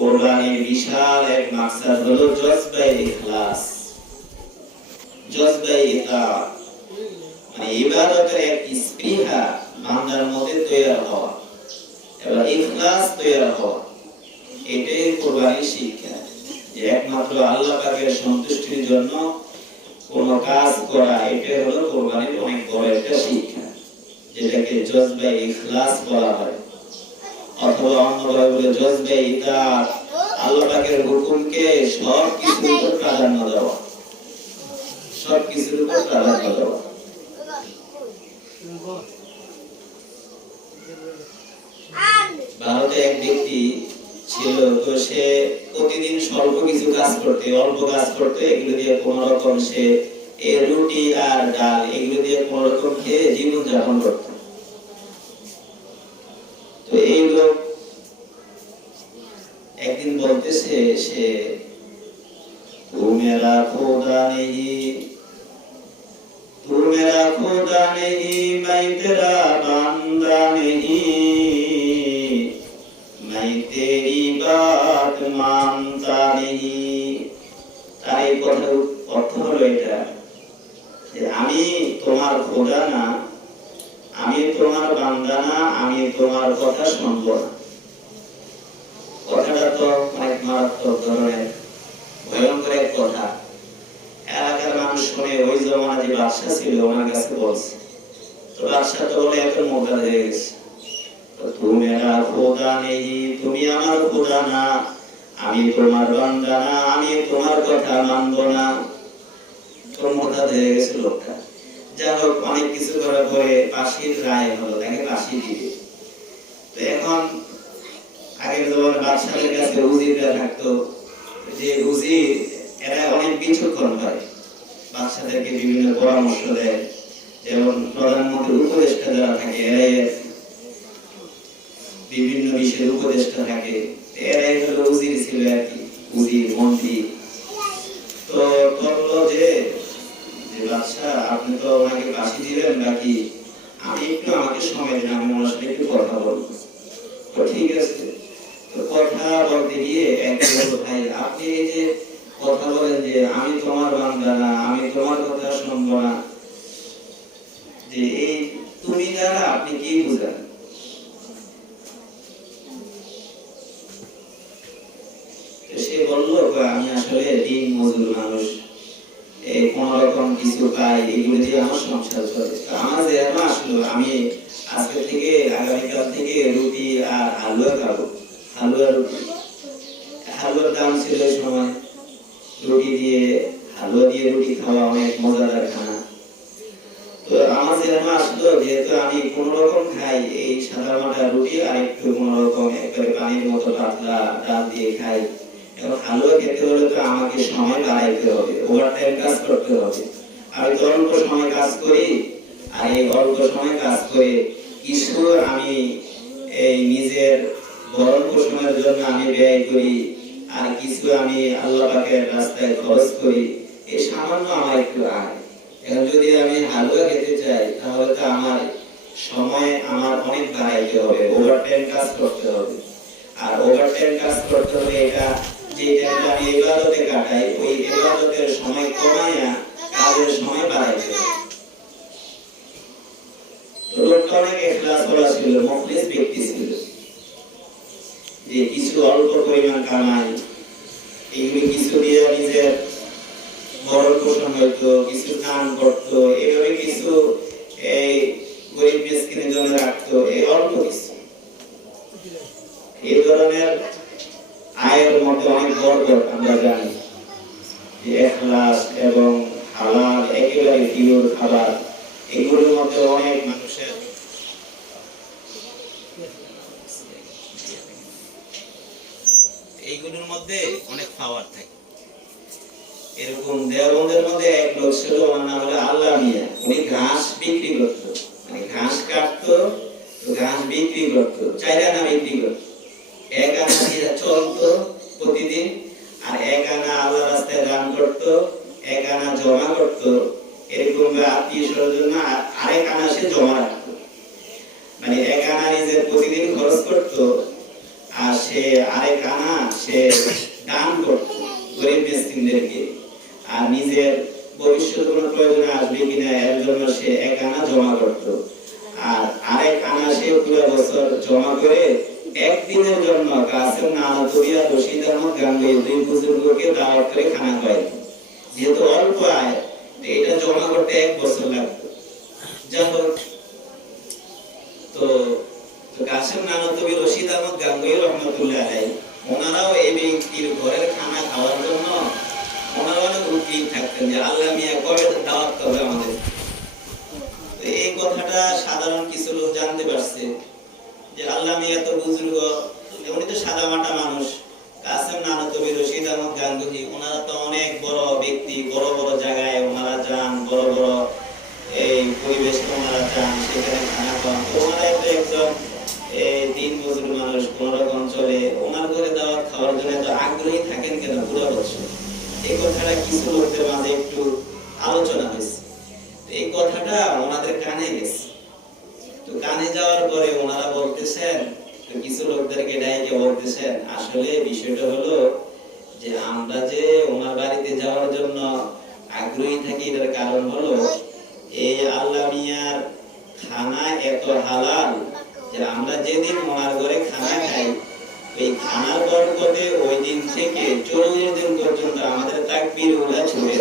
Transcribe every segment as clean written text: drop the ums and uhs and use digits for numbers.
কোরবানির বিশাল এক মাকসাদ হলো জজবে ইখলাস, জজবে ইতাআত, মানে ইবাদতের এক স্পৃহা বান্দার মধ্যে তৈরি হওয়া এবং ইখলাস তৈরি হওয়া। এটাই কোরবানির শিক্ষা, যে একমাত্র আল্লাহ পাকের সন্তুষ্টির জন্য কোন কাজ করা, এটা হলো কোরবানির অনেক বড় একটা শিক্ষা, যেটাকে জজবে ইখলাস বলা হয়। অথবা অন্যভাবে বলে জজবে ইতাআত, আল্লাহ পাকের হুকুমকে সব কিছুর উপর প্রাধান্য দেওয়া, সব কিছুর উপর প্রাধান্য দেওয়া। ভারতে এক ব্যক্তি ছিল, তো সে প্রতিদিন স্বল্প কিছু কাজ করতে, অল্প কাজ করতে, এগুলো দিয়ে কোন রকম সে এই রুটি আর ডাল এগুলো দিয়ে কোন রকম খেয়ে জীবন যাপন করত। তো এই লোক একদিন বলতেছে, সে তু মেরা খোদা নেহি, তু মেরা খোদা নেহি, मैं तेरा बंदा नहीं, मैं तेरी बात मानता नहीं। তাই কথার অর্থ হলো এটা, যে আমি তোমার খোদা না, আমি তোমার বান্দা না, আমি তোমার কথা শুনব না। কথাটা তো অনেক মারাত্মক ধরনের ভয়ঙ্কর এক কথা। এলাকার মানুষ শুনে ওই জমানা যে বাদশা ছিল ওনার কাছে বলছে, তো বাদশা তো বলে এখন মোটা হয়ে গেছে, তো তুমি মেরা খোদা নেই, তুমি আমার খোদা না, আমি তোমার বান্দা না, আমি তোমার কথা মানব না। তো মোটা হয়ে গেছে লোকটা। যাই হোক, অনেক কিছু করার পরে ফাঁসির রায় হলো, তাকে ফাঁসি দিবে। তো এখন আগের যখন বাদশাহের কাছে উজিররা থাকতো, যে উজির এরা অনেক বিচক্ষণ হয়, বাদশাদেরকে বিভিন্ন পরামর্শ দেয়। যেমন প্রধানমন্ত্রীর উপদেষ্টা যারা থাকে, এরাই বিভিন্ন বিষয়ের উপদেষ্টা থাকে, এরাই হলো উজির ছিল আর কি, উজির মন্ত্রী। তো বললো যে বাদশাহ, আপনি তো ওনাকে ফাঁসি দিবেন, বাকি আমি একটু, আমাকে সময় দিন, আমি ওনার সাথে একটু কথা বলবো। তো ঠিক আছে। তো কথা বলতে গিয়ে একজন বলল, ভাই আপনি এই যে কথা বলেন যে আমি তোমার বান্দা না, আমি তোমার কথা শুনবো না, যে এই তুমি যারা, আপনি কি বুঝেন? সে বলল, আমি আসলে দিন মজুর মানুষ, এই কোন রকম কিছু পাই, এগুলো দিয়ে আমার সংসার চলে। আমার যে আসলো, আমি আজকে থেকে, আগামীকাল থেকে রুটি আর হালুয়া খাবো, হালুয়া রুটি। হালুয়ার দাম ছিল ওই সময়, রুটি দিয়ে, হালুয়া দিয়ে রুটি খাওয়া অনেক মজাদার খানা। তো আমার যে আসলো, যেহেতু আমি কোন রকম খাই এই সাদা মাটা রুটি আর একটু কোন রকম একবারে পানির মতো পাতলা ডাল দিয়ে খাই, এখন হালুয়া খেতে হলে তো আমাকে সময় বাড়াইতে হবে, ওভারটাইম কাজ করতে হবে। আমি তো অল্প সময় কাজ করি, আর এই অল্প সময় কাজ করে কিছু আমি এই নিজের ভরণ পোষণের জন্য আমি ব্যয় করি, আর কিছু আমি আল্লাহ পাকের রাস্তায় খরচ করি, এই সামান্য আমার একটু আয়। এখন যদি আমি হালুয়া খেতে চাই, তাহলে তো আমার সময় আমার অনেক বাড়াইতে হবে, ওভারটাইম কাজ করতে হবে। আর ওভারটাইম কাজ করতে হলে এটা যে টাইমটা আমি ইবাদতে কাটাই, ওই ইবাদতের সময় কমাইয়া কাজের সময় বাড়াইতে হবে। তো লোকটা অনেক ইখলাস ওয়ালা ছিল, মুখলিস ব্যক্তি ছিল, যে কিছু অল্প পরিমাণ কামাই, এগুলি কিছু দিয়ে নিজের ভরণ পোষণ হইতো, কিছু দান করতো, এইভাবে কিছু এই গরিব মিসকিনের জন্য রাখতো, এই অল্প কিছু। এই ধরনের আয়ের মধ্যে অনেক বরকত আমরা জানি, যে ইখলাস এবং হালাল একেবারে পিওর খাবার, এগুলোর মধ্যে অনেক মানুষের এইগুলোর মধ্যে অনেক পাওয়ার থাকে। এরকম দেওবন্দের মধ্যে এক লোক ছিল, ওনার নাম হলো আল্লাহ মিয়া। উনি ঘাস বিক্রি করতো, মানে ঘাস কাটতো, ঘাস বিক্রি করতো, 4 আনা বিক্রি করতো। 1 আনা দিয়ে চলতো প্রতিদিন, আর 1 আনা আল্লাহ রাস্তায় দান করতো, 1 আনা জমা করতো। এরকম আত্মীয় স্বজন আরেক আনা সে জমা রাখতো, মানে 1 আনা নিজে প্রতিদিন খরচ করতো, আর সে আরেক আনা সে দান করত গরিব মিসকিনদেরকে, আর নিজের ভবিষ্যৎ কোনো প্রয়োজনে আসবে কিনা এর জন্য সে এক আনা জমা করত, আর আরেক আনা সে পুরো বছর জমা করে একদিনের জন্য কাসেম নানতুবি আর রশিদ আহমদ গাঙ্গুহি দুই বুজুর্গকে দাওয়াত করে খানা খাওয়ায়। যেহেতু অল্প আয়, এটা জমা করতে এক বছর লাগতো। যাই তো কাসেম নানতুবি রশিদ আহমদ গাঙ্গুহি রহমতুল্লাহ আলাইহি ওনারাও এই ব্যক্তির ঘরের খানা খাওয়ার জন্য ওনারা অনেক উদ্গ্রীব থাকতেন যে আল্লাহ মিয়া কবে দাওয়াত করবে আমাদের। তো এই কথাটা সাধারণ কিছু লোক জানতে পারছে যে আল্লাহ মিয়া তো বুজুর্গ, উনি তো সাদামাটা মানুষ। কাসেম নানতুবি রশিদ আহমদ গাঙ্গুহি ওনারা তো অনেক বড় ব্যক্তি, বড় বড় জায়গায় ওনারা যান, বড় বড় এই পরিবেশে ওনারা যান, সেখানে খানা খান। ওনারা তো একজন দিন মজুর মানুষ, কোন রকম চলে, ওনার ঘরে দাওয়াত খাওয়ার জন্য তো আগ্রহী থাকেন কেন পুরো বছর? এই কথাটা কিছু লোকদের মাঝে একটু আলোচনা হয়েছে। এই কথাটা ওনাদের কানে গেছে। তো কানে যাওয়ার পরে ওনারা বলতেছেন, কিছু লোকদেরকে ডাইকে বলতেছেন, আসলে বিষয়টা হলো যে আমরা যে ওনার বাড়িতে যাওয়ার জন্য আগ্রহী থাকি এটার কারণ হলো এই আল্লাহ মিয়ার খানা এত হালাল যে আমরা যেদিন ওনার ঘরে খানা খাই এই খানার বরকতে ওই দিন থেকে 40 দিন পর্যন্ত আমাদের তাকবীর উলা ছুটে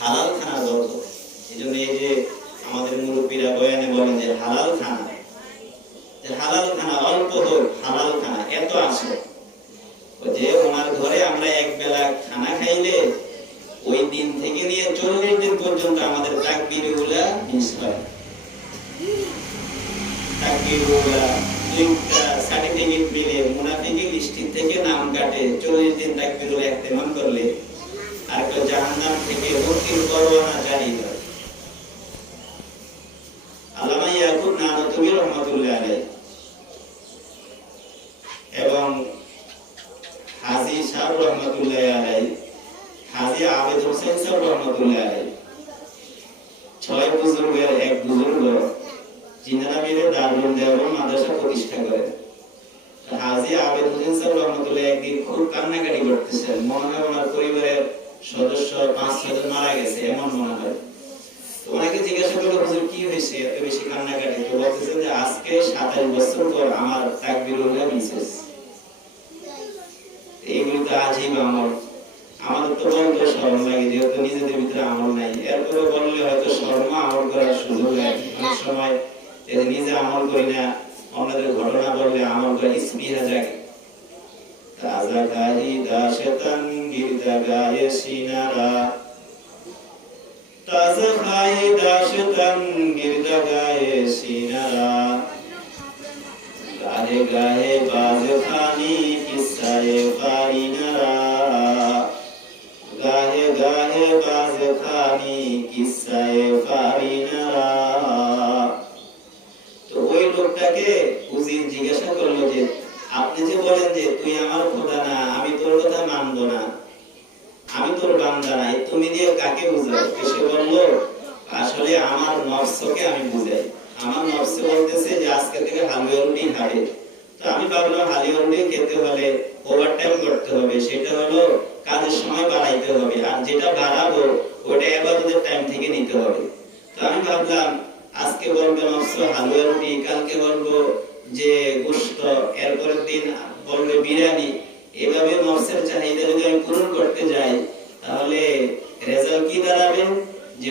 হালাল খানা বরকত। এজন্য এই যে আমাদের মুরব্বীরা বয়ানে বলেন যে হালাল খানা অল্প হোক, হালাল খানা এত আসে যে ওনার ঘরে আমরা এক বেলা খানা খাইলে ওই দিন থেকে নিয়ে 40 দিন পর্যন্ত আমাদের তাকবীর উলা মিস হয়। তাকবীর উলা একটা সার্টিফিকেট মিলে মুনাফিকি লিস্ট থেকে নাম কাটে, 40 দিন তাকবীর উলা ইহতিমাম করলে আর কেউ জাহান্নাম থেকে মুক্তির পরোয়ানা জারি হয়। আল্লামা ইয়াকুব নানতুবি রহমাতুল্লাহ আলাইহি এবং হাজী শাহ রহমাতুল্লাহ আলাইহি, হাজী আবেদ হোসেন শাহ রহমাতুল্লাহ আলাইহি 6 বুজুর্গের এক বুজুর্গ যিনারা মিলে দারুল দেওবন্দ মাদ্রাসা প্রতিষ্ঠা করেন। হাজী আবেদ হোসেন শাহ রহমাতুল্লাহ একদিন খুব কান্নাকাটি করতেছেন, মনে হয় ওনার পরিবারের সদস্য 5-6 জন মারা গেছে এমন মনে হয়। তো ওনাকে জিজ্ঞাসা করলো, হুজুর কি হয়েছে এত বেশি কান্নাকাটি? তো বলতেছেন যে আজকে 27 বছর পর আমার তাকবীর উলা মিস হয়েছে। এগুলো তো আজীব আমল, আমাদের তো বলতে শরম লাগে যেহেতু নিজেদের ভিতরে আমল নাই। এরপরে বললে হয়তো শরম আমল করার সুযোগ হয়। অনেক সময় নিজে আমল করি না, অন্যদের ঘটনা বললে আমল করার স্পৃহা জাগে। তাজা গাহি দাশতান গিরদা গায়ে সিনারা, তাজা গাহি দাশতান গিরদা গায়ে সিনারা, গাহে গাহে বাজ খানি কিসায়ে ফারিনারা, গাহে গাহে বাজ খানি কিসায়ে ফারিনারা। তো ওই লোকটাকে উজির জিজ্ঞাসা করলো যে আপনি যে বলেন যে তুই আমার খোদা না, আমি তোর কথা মানবো না, আমি তোর বান্দা না, তুমি দিয়ে কাকে বুঝাও? সে বললো আসলে আমার নফসকে আমি বুঝাই। আমার নফস বলতেছে যে আজকে থেকে হালুয়া রুটি খাবে। তো আমি ভাবলাম হালুয়া রুটি খেতে হলে ওভারটাইম করতে হবে, সেটা হলো কাজের সময় বাড়াইতে হবে, আর যেটা বাড়াবো ওটা ইবাদতের টাইম থেকে নিতে হবে। তো আমি ভাবলাম আজকে বলবো নফস হালুয়া রুটি, কালকে বলবো যে গোশত, এরপরের দিন বলবে বিরিয়ানি। এভাবে নফসের চাহিদা যদি আমি পূরণ করতে যাই তাহলে রেজাল্ট কি দাঁড়াবে? যে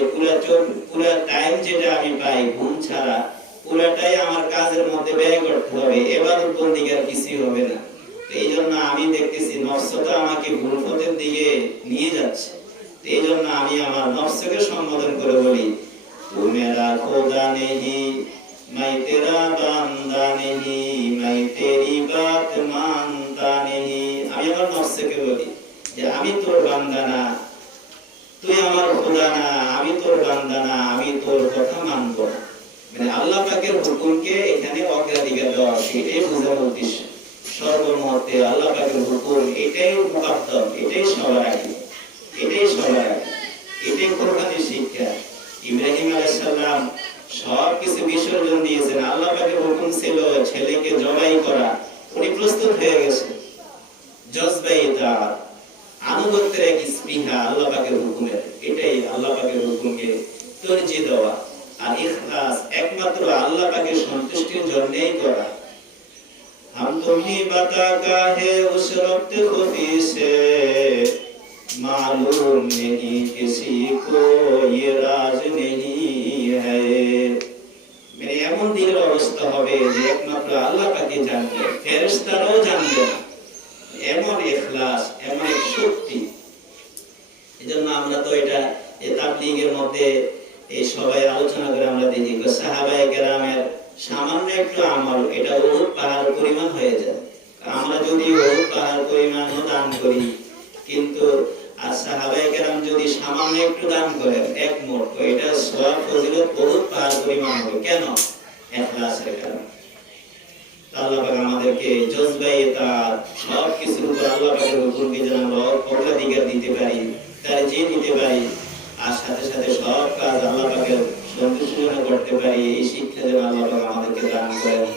পুরা টাইম যেটা আমি পাই ঘুম ছাড়া পুরাটাই আমার কাজের মধ্যে ব্যয় করতে হবে, ইবাদত বন্দেগীর কিছুই হবে না। এই জন্য আমি দেখতেছি নফসটা আমাকে ভুল পথের দিকে নিয়ে যাচ্ছে। এই জন্য আমি আমার নফসকে সম্বোধন করে বলি, তু মেরা খোদা নেহি मैं तेरा बांदा नहीं, मैं तेरी बात मानता नहीं। আমি আমার নফসকে বলি যে আমি তোর বান্দা না, তুই আমার খোদা না, আমি তোর বান্দা না, আমি তোর কথা মানব না। মানে আল্লাহ পাকের হুকুমকে এখানে অগ্রাধিকার দেওয়া, এটাই বোঝানোর উদ্দেশ্য। সর্বমতে আল্লাহ পাকের হুকুম এটাই মুকাদ্দম, এটাই সবার আগে, এটাই সবার আগে, এটাই কোরআনের শিক্ষা। ইব্রাহিম আলাইহিস সালাম সবকিছু বিসর্জন দিয়েছেন, আল্লাহ পাকের হুকুম ছিল ছেলেকে জবাই করা, উনি প্রস্তুত হয়ে গেছে। জজবে ইতাআত, আনুগত্যের এক স্পৃহা আল্লাহ পাকের হুকুমের, এটাই আল্লাহ পাকের হুকুমকে তরজিহ দেওয়া। আর ইখলাস একমাত্র আল্লাহ পাকের সন্তুষ্টির জন্যই করা। हम तुम्हें बता काहे उस रब्त खुफी से मालूम नहीं किसी को ये राज नहीं है। मेरे এমন দিনের অবস্থা হবে যে একমাত্র আল্লাহ পাকে জানবে, ফেরেশতারাও জানবে না। এমন ইখলাস, এমন এক শক্তি। এজন্য আমরা তো এটা তাবলীগের মধ্যে এই সবাই আলোচনা করে আমরা দেখি সাহাবায়ে কেরামের সামান্য একটু আমল এটা উহুদ পাহাড় পরিমাণ হয়ে যায়। আমরা যদি উহুদ পাহাড় পরিমাণ দান করি, কিন্তু আর সাহাবায়ে কেরাম যদি সামান্য একটু দান করেন এক মুঠ, এটা সওয়াব ফজিলত উহুদ পাহাড় পরিমাণ হবে। কেন? ইখলাসের কারণে। আল্লাহ পাক আমাদেরকে জজবে ইতাআত, সব কিছুর উপর আল্লাহ পাকের হুকুমকে যেন আমরা অগ্রাধিকার দিতে পারি, তারজিহ দিতে পারি, আর সাথে সাথে সব কাজ আল্লাহ পাকের সন্তুষ্টি করতে পারি, এই শিক্ষা যেন আল্লাহ পাক আমাদেরকে দান করেন।